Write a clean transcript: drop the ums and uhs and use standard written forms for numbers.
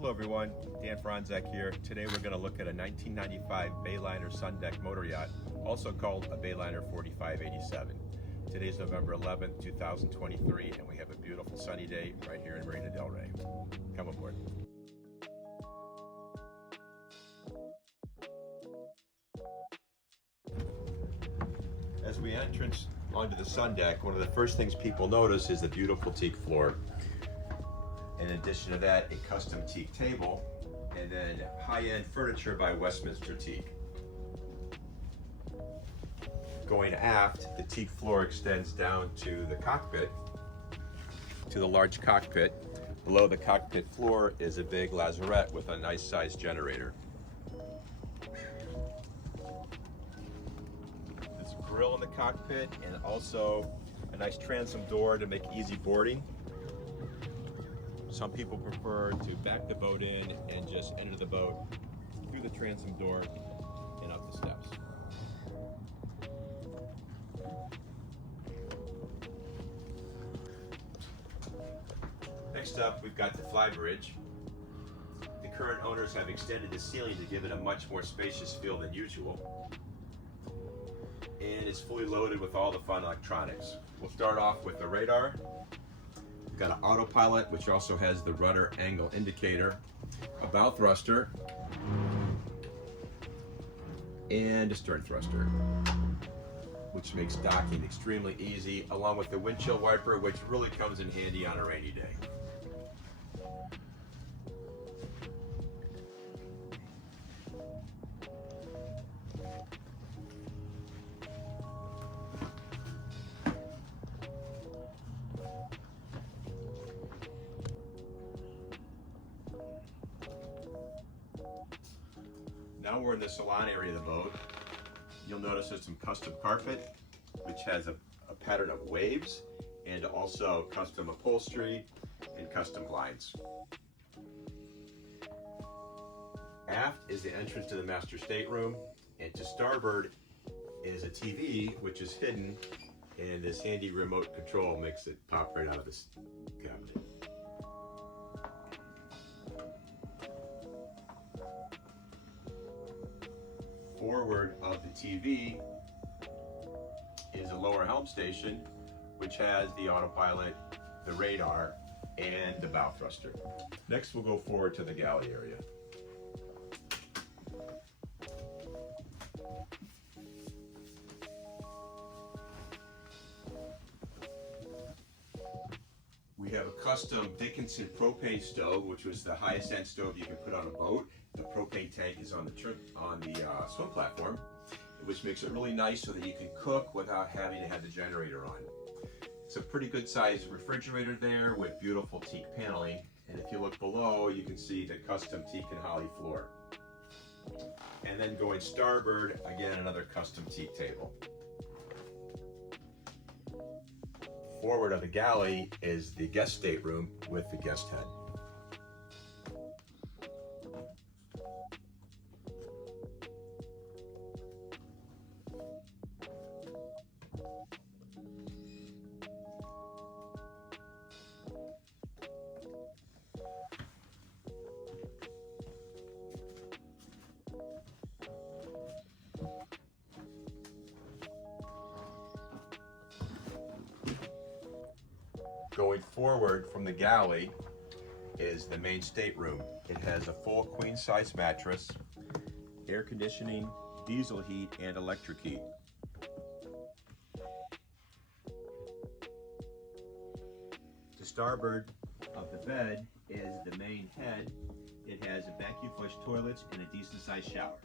Hello everyone, Dan Franzek here. Today we're going to look at a 1995 Bayliner Sundeck motor yacht, also called a Bayliner 4587. Today's November 11th, 2023, and we have a beautiful sunny day right here in Marina del Rey. Come aboard. As we entrance onto the Sundeck, one of the first things people notice is the beautiful teak floor. In addition to that, a custom teak table, and then high-end furniture by Westminster Teak. Going aft, the teak floor extends down to the cockpit, to the large cockpit. Below the cockpit floor is a big lazarette with a nice sized generator. There's a grill in the cockpit and also a nice transom door to make easy boarding. Some people prefer to back the boat in and just enter the boat through the transom door and up the steps. Next up, we've got the flybridge. The current owners have extended the ceiling to give it a much more spacious feel than usual. And it's fully loaded with all the fun electronics. We'll start off with the radar. Got an autopilot, which also has the rudder angle indicator, a bow thruster, and a stern thruster, which makes docking extremely easy, along with the windshield wiper, which really comes in handy on a rainy day. Now we're in the salon area of the boat. You'll notice there's some custom carpet, which has a pattern of waves, and also custom upholstery and custom blinds. Aft is the entrance to the master stateroom, and to starboard is a TV, which is hidden, and this handy remote control makes it pop right out of this cabinet. Forward of the TV is a lower helm station, which has the autopilot, the radar, and the bow thruster. Next, we'll go forward to the galley area. We have a custom Dickinson propane stove, which was the highest end stove you can put on a boat. The propane tank is on the swim platform, which makes it really nice so that you can cook without having to have the generator on. It's a pretty good sized refrigerator there with beautiful teak paneling. And if you look below, you can see the custom teak and holly floor. And then going starboard, again, another custom teak table. Forward of the galley is the guest stateroom with the guest head. Going forward from the galley is the main stateroom. It has a full queen size mattress, air conditioning, diesel heat, and electric heat. To starboard of the bed is the main head. It has a vacuum flush toilets and a decent sized shower.